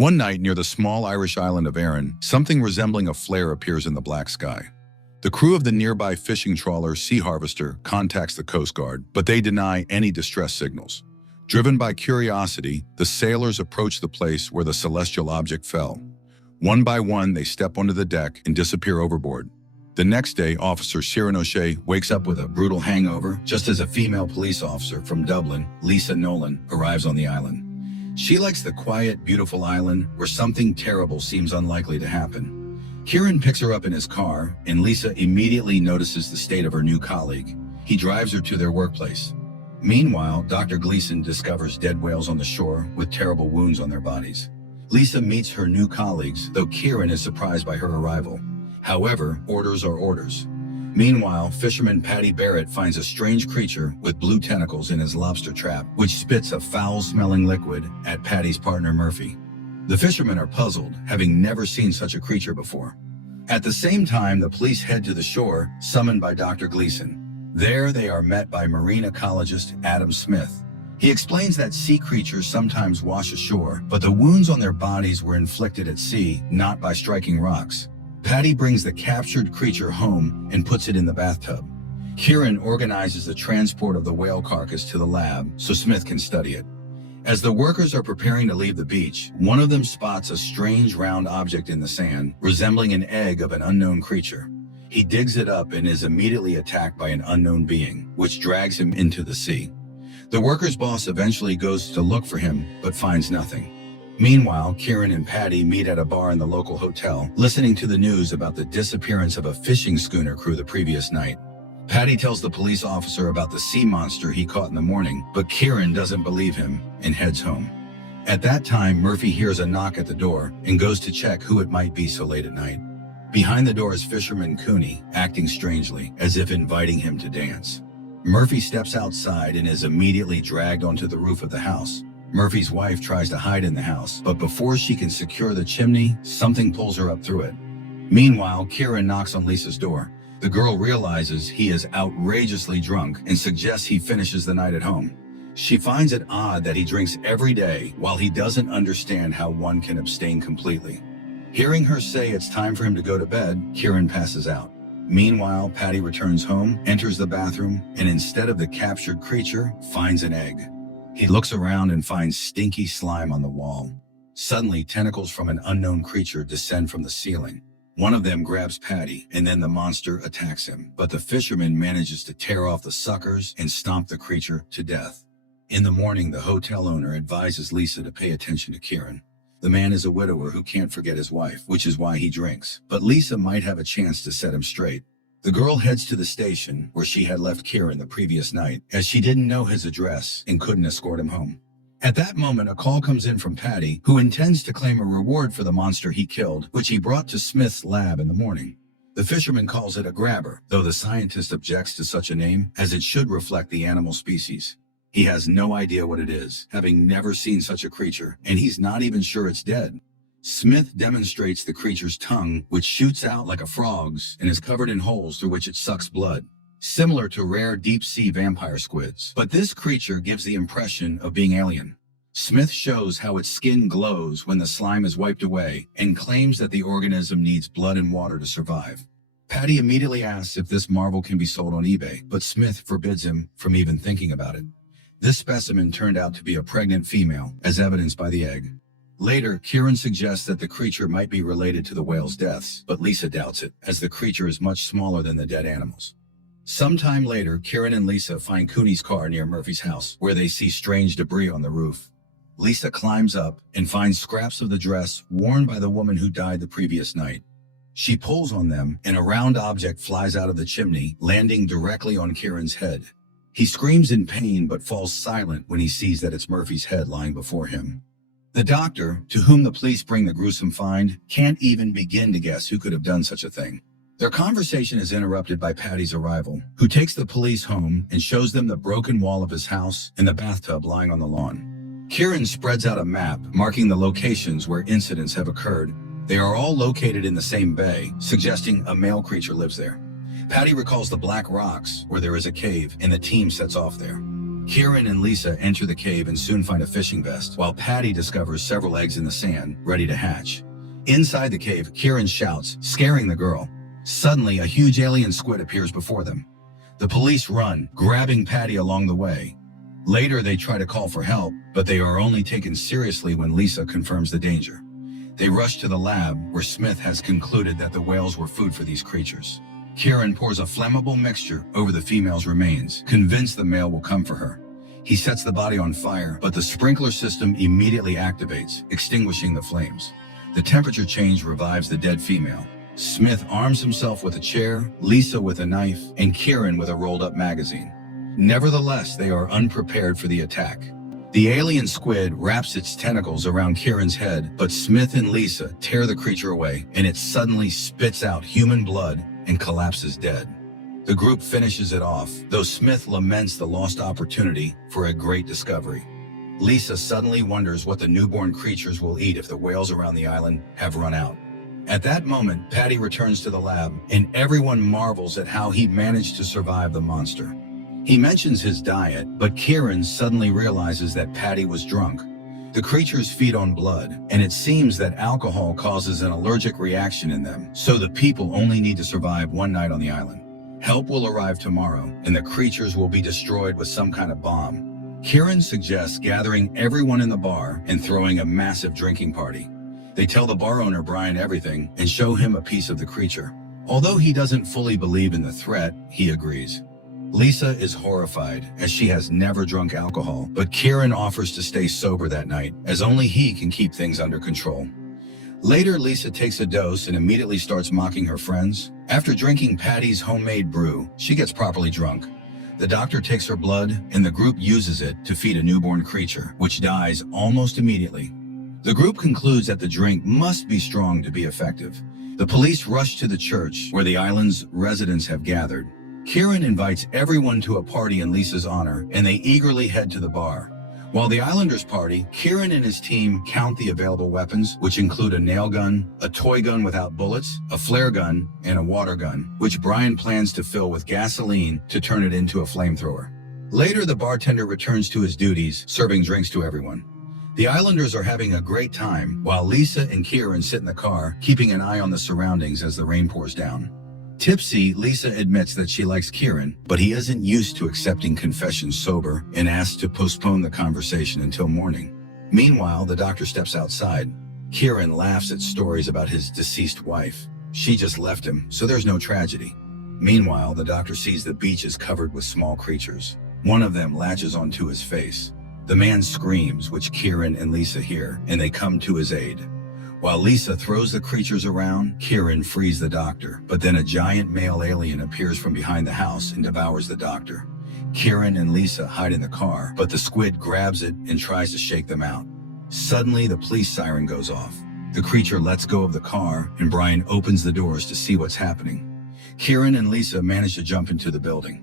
One night near the small Irish island of Arran, something resembling a flare appears in the black sky. The crew of the nearby fishing trawler Sea Harvester contacts the Coast Guard, but they deny any distress signals. Driven by curiosity, the sailors approach the place where the celestial object fell. One by one, they step onto the deck and disappear overboard. The next day, Officer Ciaran O'Shea wakes up with a brutal hangover just as a female police officer from Dublin, Lisa Nolan, arrives on the island. She likes the quiet, beautiful island where something terrible seems unlikely to happen. Ciaran picks her up in his car, and Lisa immediately notices the state of her new colleague. He drives her to their workplace. Meanwhile, Dr. Gleason discovers dead whales on the shore with terrible wounds on their bodies. Lisa meets her new colleagues, though Ciaran is surprised by her arrival. However, orders are orders. Meanwhile, fisherman Paddy Barrett finds a strange creature with blue tentacles in his lobster trap, which spits a foul-smelling liquid at Paddy's partner Murphy. The fishermen are puzzled, having never seen such a creature before. At the same time, the police head to the shore, summoned by Dr. Gleason. There, they are met by marine ecologist Adam Smith. He explains that sea creatures sometimes wash ashore, but the wounds on their bodies were inflicted at sea, not by striking rocks. Paddy brings the captured creature home and puts it in the bathtub. Ciaran organizes the transport of the whale carcass to the lab so Smith can study it. As the workers are preparing to leave the beach, one of them spots a strange round object in the sand, resembling an egg of an unknown creature. He digs it up and is immediately attacked by an unknown being, which drags him into the sea. The workers' boss eventually goes to look for him, but finds nothing. Meanwhile, Ciaran and Paddy meet at a bar in the local hotel, listening to the news about the disappearance of a fishing schooner crew the previous night. Paddy tells the police officer about the sea monster he caught in the morning, but Ciaran doesn't believe him and heads home. At that time, Murphy hears a knock at the door and goes to check who it might be so late at night. Behind the door is fisherman Cooney, acting strangely, as if inviting him to dance. Murphy steps outside and is immediately dragged onto the roof of the house. Murphy's wife tries to hide in the house, but before she can secure the chimney, something pulls her up through it. Meanwhile, Ciaran knocks on Lisa's door. The girl realizes he is outrageously drunk and suggests he finishes the night at home. She finds it odd that he drinks every day while he doesn't understand how one can abstain completely. Hearing her say it's time for him to go to bed, Ciaran passes out. Meanwhile, Paddy returns home, enters the bathroom, and instead of the captured creature, finds an egg. He looks around and finds stinky slime on the wall. Suddenly, tentacles from an unknown creature descend from the ceiling. One of them grabs Paddy, and then the monster attacks him, but the fisherman manages to tear off the suckers and stomp the creature to death. In the morning, the hotel owner advises Lisa to pay attention to Ciaran. The man is a widower who can't forget his wife, which is why he drinks, but Lisa might have a chance to set him straight. The girl heads to the station where she had left Ciaran the previous night, as she didn't know his address and couldn't escort him home. At that moment, a call comes in from Paddy, who intends to claim a reward for the monster he killed, which he brought to Smith's lab in the morning. The fisherman calls it a grabber, though the scientist objects to such a name, as it should reflect the animal species. He has no idea what it is, having never seen such a creature, and he's not even sure it's dead. Smith demonstrates the creature's tongue, which shoots out like a frog's and is covered in holes through which it sucks blood, similar to rare deep-sea vampire squids. But this creature gives the impression of being alien. Smith shows how its skin glows when the slime is wiped away and claims that the organism needs blood and water to survive. Paddy immediately asks if this marvel can be sold on eBay, but Smith forbids him from even thinking about it. This specimen turned out to be a pregnant female, as evidenced by the egg. Later, Ciaran suggests that the creature might be related to the whale's deaths, but Lisa doubts it, as the creature is much smaller than the dead animals. Sometime later, Ciaran and Lisa find Cooney's car near Murphy's house, where they see strange debris on the roof. Lisa climbs up and finds scraps of the dress worn by the woman who died the previous night. She pulls on them, and a round object flies out of the chimney, landing directly on Ciaran's head. He screams in pain but falls silent when he sees that it's Murphy's head lying before him. The doctor, to whom the police bring the gruesome find, can't even begin to guess who could have done such a thing. Their conversation is interrupted by Paddy's arrival, who takes the police home and shows them the broken wall of his house and the bathtub lying on the lawn. Ciaran spreads out a map marking the locations where incidents have occurred. They are all located in the same bay, suggesting a male creature lives there. Paddy recalls the black rocks where there is a cave, and the team sets off there. Kieran and Lisa enter the cave and soon find a fishing vest, while Patty discovers several eggs in the sand, ready to hatch. Inside the cave, Kieran shouts, scaring the girl. Suddenly, a huge alien squid appears before them. The police run, grabbing Patty along the way. Later, they try to call for help, but they are only taken seriously when Lisa confirms the danger. They rush to the lab, where Smith has concluded that the whales were food for these creatures. Kieran pours a flammable mixture over the female's remains, convinced the male will come for her. He sets the body on fire, but the sprinkler system immediately activates, extinguishing the flames. The temperature change revives the dead female. Smith arms himself with a chair, Lisa with a knife, and Kieran with a rolled-up magazine. Nevertheless, they are unprepared for the attack. The alien squid wraps its tentacles around Kieran's head, but Smith and Lisa tear the creature away, and it suddenly spits out human blood and collapses dead. The group finishes it off, though Smith laments the lost opportunity for a great discovery. Lisa suddenly wonders what the newborn creatures will eat if the whales around the island have run out. At that moment, Patty returns to the lab, and everyone marvels at how he managed to survive the monster. He mentions his diet, but Kieran suddenly realizes that Patty was drunk. The creatures feed on blood, and it seems that alcohol causes an allergic reaction in them, so the people only need to survive one night on the island. Help will arrive tomorrow, and the creatures will be destroyed with some kind of bomb. Kieran suggests gathering everyone in the bar and throwing a massive drinking party. They tell the bar owner Brian everything and show him a piece of the creature. Although he doesn't fully believe in the threat, he agrees. Lisa is horrified, as she has never drunk alcohol, but Kieran offers to stay sober that night, as only he can keep things under control. Later, Lisa takes a dose and immediately starts mocking her friends. After drinking Patty's homemade brew, she gets properly drunk. The doctor takes her blood, and the group uses it to feed a newborn creature, which dies almost immediately. The group concludes that the drink must be strong to be effective. The police rush to the church, where the island's residents have gathered. Kieran invites everyone to a party in Lisa's honor, and they eagerly head to the bar. While the Islanders party, Kieran and his team count the available weapons, which include a nail gun, a toy gun without bullets, a flare gun, and a water gun, which Brian plans to fill with gasoline to turn it into a flamethrower. Later, the bartender returns to his duties, serving drinks to everyone. The Islanders are having a great time, while Lisa and Kieran sit in the car, keeping an eye on the surroundings as the rain pours down. Tipsy, Lisa admits that she likes Kieran, but he isn't used to accepting confessions sober and asks to postpone the conversation until morning. Meanwhile, the doctor steps outside. Kieran laughs at stories about his deceased wife. She just left him, so there's no tragedy. Meanwhile, the doctor sees the beach is covered with small creatures. One of them latches onto his face. The man screams, which Kieran and Lisa hear, and they come to his aid. While Lisa throws the creatures around, Kieran frees the doctor, but then a giant male alien appears from behind the house and devours the doctor. Kieran and Lisa hide in the car, but the squid grabs it and tries to shake them out. Suddenly, the police siren goes off. The creature lets go of the car, and Brian opens the doors to see what's happening. Kieran and Lisa manage to jump into the building.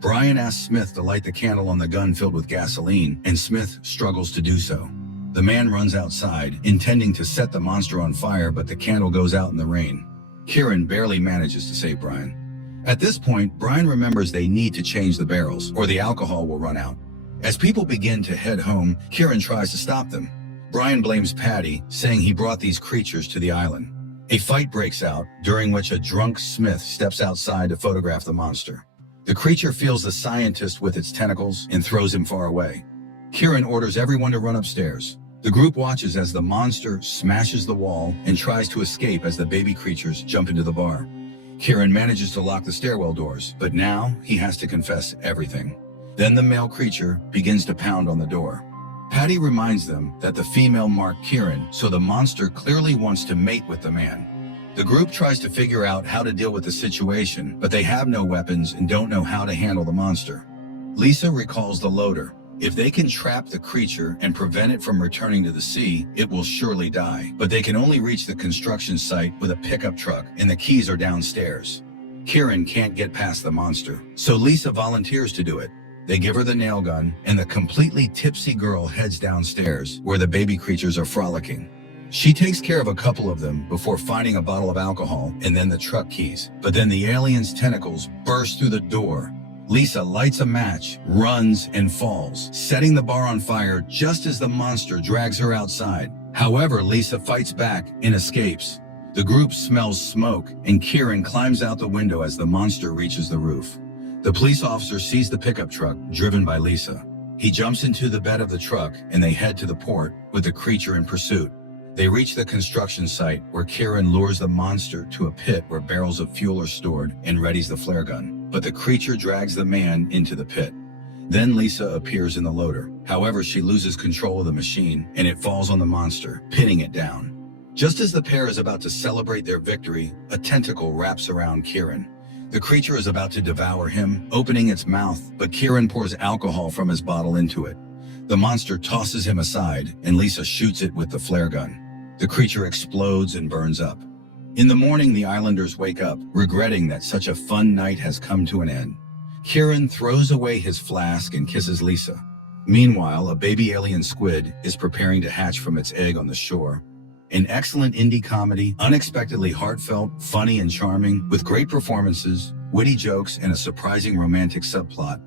Brian asks Smith to light the candle on the gun filled with gasoline, and Smith struggles to do so. The man runs outside, intending to set the monster on fire, but the candle goes out in the rain. Kieran barely manages to save Brian. At this point, Brian remembers they need to change the barrels, or the alcohol will run out. As people begin to head home, Kieran tries to stop them. Brian blames Patty, saying he brought these creatures to the island. A fight breaks out, during which a drunk Smith steps outside to photograph the monster. The creature feels the scientist with its tentacles and throws him far away. Kieran orders everyone to run upstairs. The group watches as the monster smashes the wall and tries to escape as the baby creatures jump into the bar. Kieran manages to lock the stairwell doors, but now he has to confess everything. Then the male creature begins to pound on the door. Patty reminds them that the female marked Kieran, so the monster clearly wants to mate with the man. The group tries to figure out how to deal with the situation, but they have no weapons and don't know how to handle the monster. Lisa recalls the loader. If they can trap the creature and prevent it from returning to the sea, it will surely die. But they can only reach the construction site with a pickup truck, and the keys are downstairs. Kieran can't get past the monster, so Lisa volunteers to do it. They give her the nail gun, and the completely tipsy girl heads downstairs, where the baby creatures are frolicking. She takes care of a couple of them before finding a bottle of alcohol and then the truck keys. But then the alien's tentacles burst through the door. Lisa lights a match, runs, and falls, setting the bar on fire just as the monster drags her outside. However, Lisa fights back and escapes. The group smells smoke, and Kieran climbs out the window as the monster reaches the roof. The police officer sees the pickup truck driven by Lisa. He jumps into the bed of the truck, and they head to the port with the creature in pursuit. They reach the construction site where Kieran lures the monster to a pit where barrels of fuel are stored and readies the flare gun. But the creature drags the man into the pit. Then Lisa appears in the loader. However, she loses control of the machine and it falls on the monster, pinning it down. Just as the pair is about to celebrate their victory, a tentacle wraps around Kieran. The creature is about to devour him, opening its mouth, but Kieran pours alcohol from his bottle into it. The monster tosses him aside, and Lisa shoots it with the flare gun. The creature explodes and burns up. In the morning, the islanders wake up, regretting that such a fun night has come to an end. Kieran throws away his flask and kisses Lisa. Meanwhile, a baby alien squid is preparing to hatch from its egg on the shore. An excellent indie comedy, unexpectedly heartfelt, funny and charming, with great performances, witty jokes, and a surprising romantic subplot.